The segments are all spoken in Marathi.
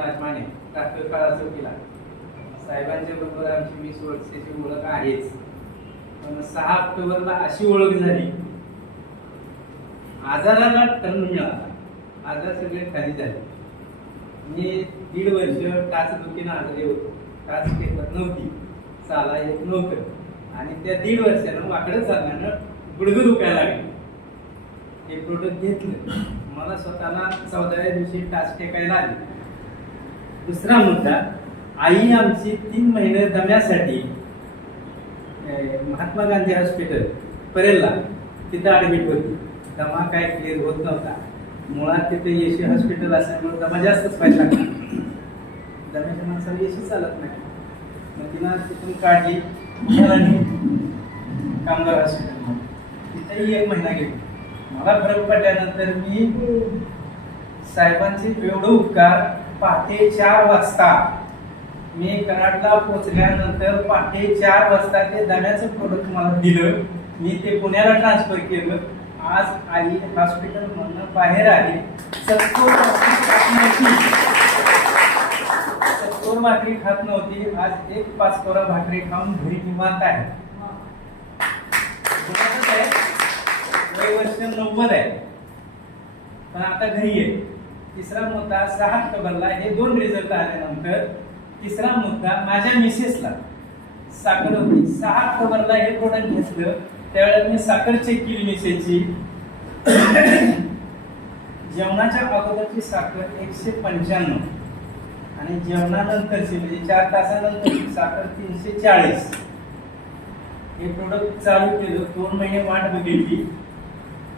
राजमाने डॉक्टर काळा चौकीला साहेबांच्या बरोबर आमची 20 वर्षाची ओळख आहेच. पण 6 ऑक्टोबरला अशी ओळख झाली, आजाराला टर्न मिळाला. आजार सगळे खाली झाले. मी 1.5 वर्ष टाचदुखीनं आजारी होतो. टाच टेकत नव्हती, चाला येत नव्हतं आणि त्या 1.5 वर्षानं वाकडं चालल्यानं गुडघं दुखायला लागले. हे प्रोडक्ट घेतलं, मला स्वतःला 14व्या दिवशी टाच टेकायला आली. दुसरा मुद्दा, आई आमची 3 महिने दम्यासाठी महात्मा गांधी हॉस्पिटल परेलला तिथं ऍडमिट होती. दमा काय क्लिअर होत नव्हता. मुळात तिथे एसी हॉस्पिटल असल्यामुळे दमा जास्तच व्हायला लागला. दम्याच्या माणसाला एसी चालत नाही. मग तिनं तिथून काढली कामगार हॉस्पिटल, तिथेही 1 महिना गेली. मला फरक पडल्यानंतर मी साहेबांचे एवढं उपकार, पहाटे 4 वाजता मी कराडला पोहोचल्यानंतर पहाटे 4 वाजता ते दम्याचं प्रोडक्ट मला दिलं. मी ते पुण्याला ट्रान्सफर केलं. आज आई हॉस्पिटल मधनं बाहेर आली. 70 भाकरी खात नव्हती. आज 1 पाचकोरा भाकरी खाऊन घरी निवांत आहे. वय वर्ष 90 आहे, पण आता घरी आहे. तिसरा मुद्दा, 6 ऑक्टोबरला हे 2 रिझल्ट आल्यानंतर तिसरा मुद्दा, माझ्या मिसेसला साखर होती. 6 ऑक्टोबरला हे प्रोडक्ट घेतलं, त्यावेळेला मी साखर चेक केली मिसेसची. जेवणाच्या अगोदरची साखर 195 आणि जेवणानंतरची म्हणजे 4 तासानंतरची साखर 340. हे प्रोडक्ट चालू केलं, 2 महिने वाट बघितली.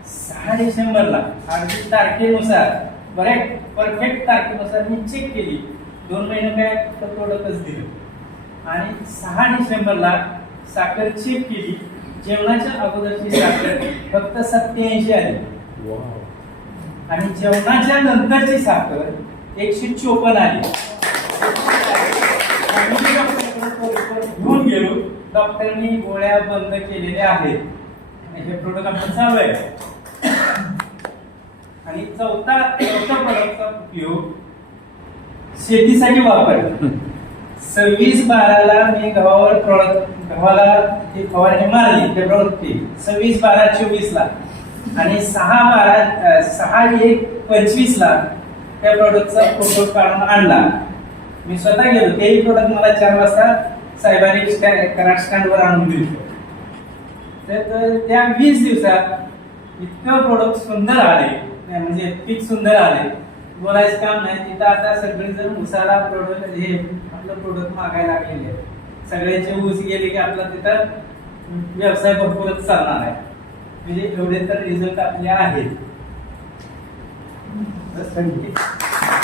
6 डिसेंबरला अगदी तारखेनुसार, परफेक्ट तारखेनुसार मी चेक केली. 2 महिने काय प्रोडक्टच दिलं आणि 6 डिसेंबरला साखर चेक केली. जेवणाच्या अगोदरची साखर फक्त 87 आली आणि जेवणाच्या नंतरची साखर 154 आली. घेऊन गेलो. डॉक्टरनी गोळ्या बंद केलेल्या आहेत. हे प्रोडक्ट आपण चालू आहे. आणि चौथा प्रोडक्टचा उपयोग शेतीसाठी वापरला. 26/12ला मी गव्हाला ती फवारणी मारली फेब्रुवारी 26/12/24ला आणि 6/1/25ला त्या प्रोडक्टचा फोटो काढून आणला. मी स्वतः गेलो. तेही प्रोडक्ट मला 4 वाजता साहेबांनी कराड स्टँडवर आणून दिलं. तर त्या 20 दिवसात इतकं प्रोडक्ट सुंदर आले, म्हणजे पीक सुंदर आले, बोलायचं काम नाही. तिथं आता सगळेजण उसाला प्रोडक्ट हे आपलं प्रोडक्ट मागायला लागलेले. सगळ्यांचे ऊस गेले की आपला तिथं व्यवसाय भरपूरच चालणार आहे. म्हणजे एवढे तर रिझल्ट आपले आहेत.